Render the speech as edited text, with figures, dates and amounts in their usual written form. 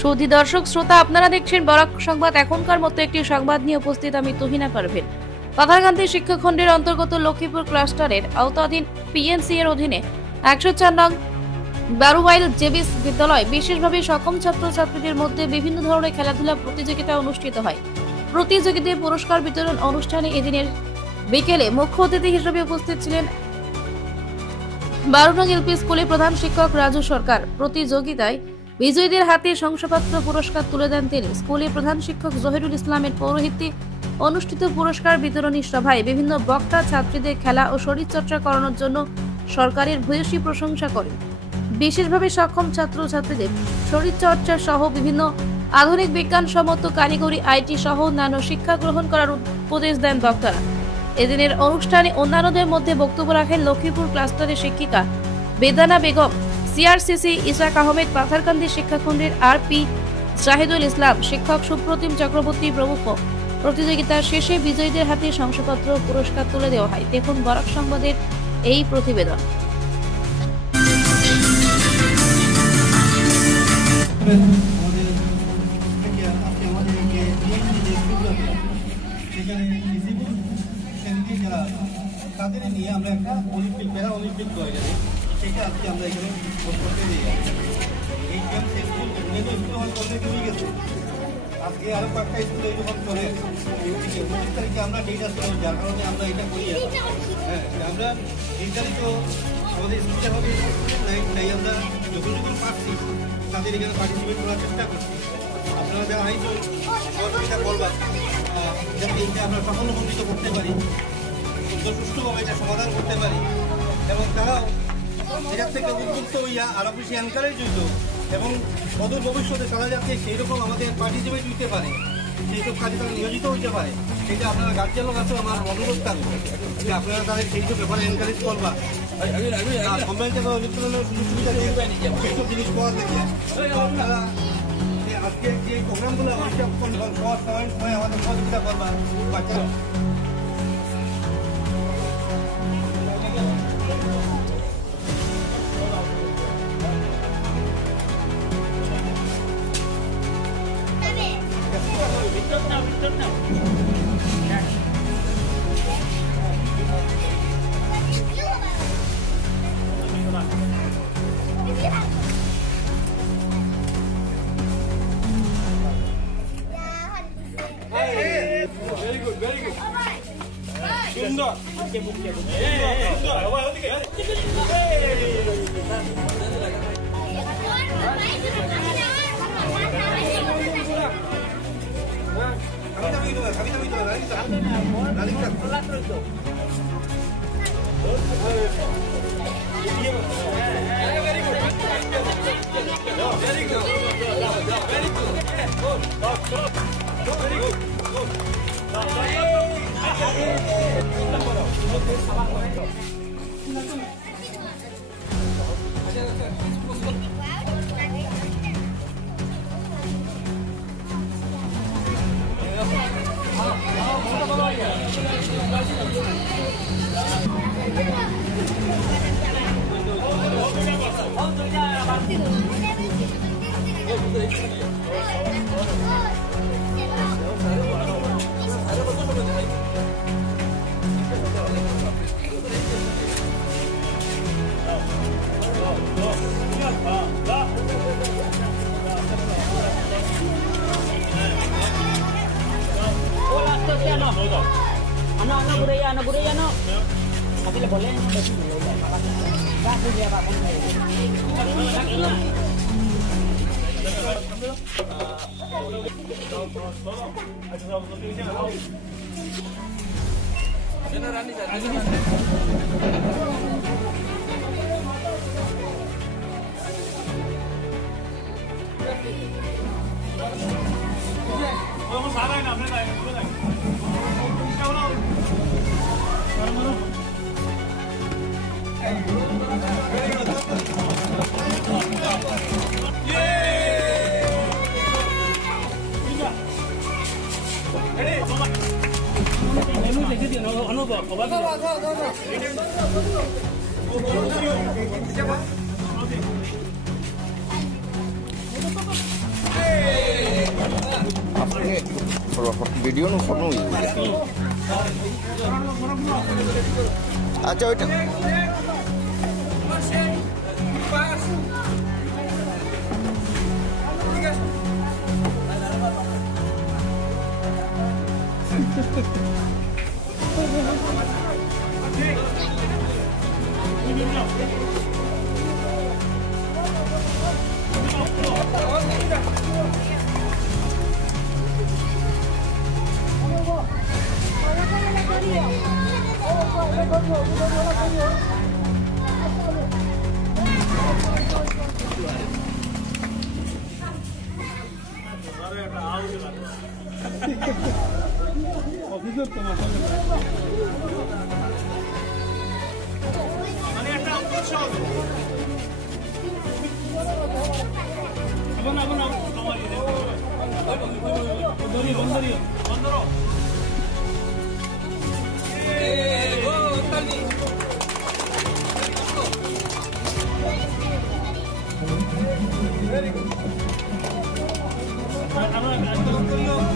সুধী দর্শক শ্রোতা, আপনারা দেখছেন বরাক সংবাদ। এখনকার মতো একটি সংবাদ নিয়ে উপস্থিত আমি তুহিনা পারভীন। পাথারকান্দি শিক্ষাখণ্ডের অন্তর্গত লক্ষ্মীপুর ক্লাস্টারের আওতাধীন পিএনসি এর অধীনে 104 নং বারুয়াইল জেবিস বিদ্যালয় বিশেষভাবে সক্ষম ছাত্রছাত্রীদের মধ্যে বিভিন্ন ধরনের খেলাধুলা প্রতিযোগিতা অনুষ্ঠিত হয়। প্রতিযোগিতায় পুরস্কার বিতরণ অনুষ্ঠানে এদিনের বিকেলে মুখ্য অতিথি হিসেবে উপস্থিত ছিলেন 12 নং এলপি স্কুলের প্রধান শিক্ষক রাজু সরকার। প্রতিযোগিতায় বিজয়ীদের হাতে শংসাপত্র পুরস্কার তুলে দেন তিনি। স্কুলের প্রধান শিক্ষক জহিরুল ইসলামের পৌরোহিত্যে অনুষ্ঠিত পুরস্কার বিতরণী সভায় বিভিন্ন বক্তা ছাত্রীদের খেলা ও শরীরচর্চা করানোর জন্য সরকারের ভূয়সী প্রশংসা করেন। বিশেষভাবে সক্ষম ছাত্রছাত্রীদের শরীরচর্চা সহ বিভিন্ন আধুনিক বিজ্ঞানসম্মত কারিগরি আইটি সহ অন্যান্য শিক্ষা গ্রহণ করার উপদেশ দেন বক্তারা। এদিনের অনুষ্ঠানে অন্যান্যদের মধ্যে বক্তব্য রাখেন লক্ষ্মীপুর ক্লাস্টারের শিক্ষিকা বেদানা বেগম, সিআরসিসি ইসাক আহমেদ, পাথারকান্দি শিক্ষাখণ্ডের আরপি শাহিদুল ইসলাম, শিক্ষক সুপ্রতিম চক্রবর্তী প্রমুখ। প্রতিযোগিতার শেষে বিজয়ীদের হাতে শংসাপত্র পুরস্কার তুলে দেওয়া হয়। দেখুন বরাক সংবাদের এই প্রতিবেদন। তাদের নিয়ে আমরা একটা অলিম্পিক প্যারা অলিম্পিক করে গেলে সেটা আজকে আমরা এখানে করতে দিয়ে যাচ্ছি। এই গেম স্কুল অলরেডি হয়ে গেছে। আজকে আরো কয়েকটা স্কুল এইরকম চলে 25 তারিখে আমরা ডেট আসতে হবে, যার কারণে আমরা এটা করি। হ্যাঁ, আমরা নির্ধারিত আমাদের স্কুলে হবে তাই আমরা যখন পারছি তাদের এখানে পার্টিসিপেট করার চেষ্টা করছি। আপনারা যারা আইসো সহযোগিতা করবা যাতে এটা আমরা সফলমণ্ডিত করতে পারি, সুষ্ঠুভাবে এটা সমাধান করতে পারি এবং তারাও এটার থেকে উদ্যুক্ত হইয়া আরো বেশি এনকারেজ হইত এবং অদূর ভবিষ্যতে তারা যাতে সেই রকম আমাদের পার্টিসিপেট হইতে পারে, সেই সব কাজে তারা নিয়োজিত হইতে পারে। সেটা আপনারা গার্জিয়ানের কাছে আমার অনুরোধ থাকবে যে আপনারা তাদের সেই সব ব্যাপারে এনকারেজ করবা। সম্মানিত অনুপ্রেরণার সুযোগ সুবিধা দিয়ে সেইসব জিনিস পাওয়া থেকে আপনারা আজকে যে প্রোগ্রামগুলো আমাদের আমাদের সহযোগিতা করবা। বাচ্চারা very good. Sundar. Anak budaya no. Tapi boleh video no photo আচ্ছা ওইটা আমরা